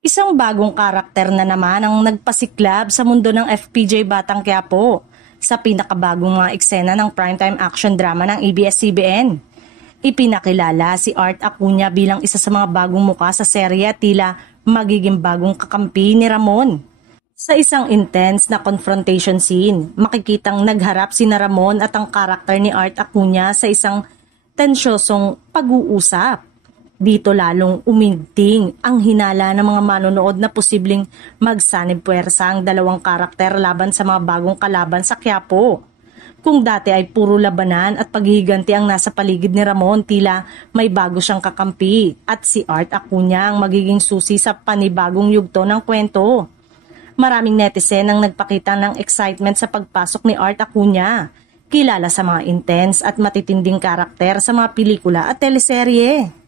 Isang bagong karakter na naman ang nagpasiklab sa mundo ng FPJ Batang Quiapo sa pinakabagong mga eksena ng primetime action drama ng ABS-CBN. Ipinakilala si Art Acuña bilang isa sa mga bagong muka sa serye at tila magiging bagong kakampi ni Ramon. Sa isang intense na confrontation scene, makikitang nagharap si Ramon at ang karakter ni Art Acuña sa isang tensyosong pag-uusap. Dito lalong uminting ang hinala ng mga manonood na posibleng magsanib puwersa ang dalawang karakter laban sa mga bagong kalaban sa Quiapo. Kung dati ay puro labanan at paghihiganti ang nasa paligid ni Ramon, tila may bago siyang kakampi at si Art Acuña ang magiging susi sa panibagong yugto ng kwento. Maraming netizen ang nagpakita ng excitement sa pagpasok ni Art Acuña, kilala sa mga intense at matitinding karakter sa mga pelikula at teleserye.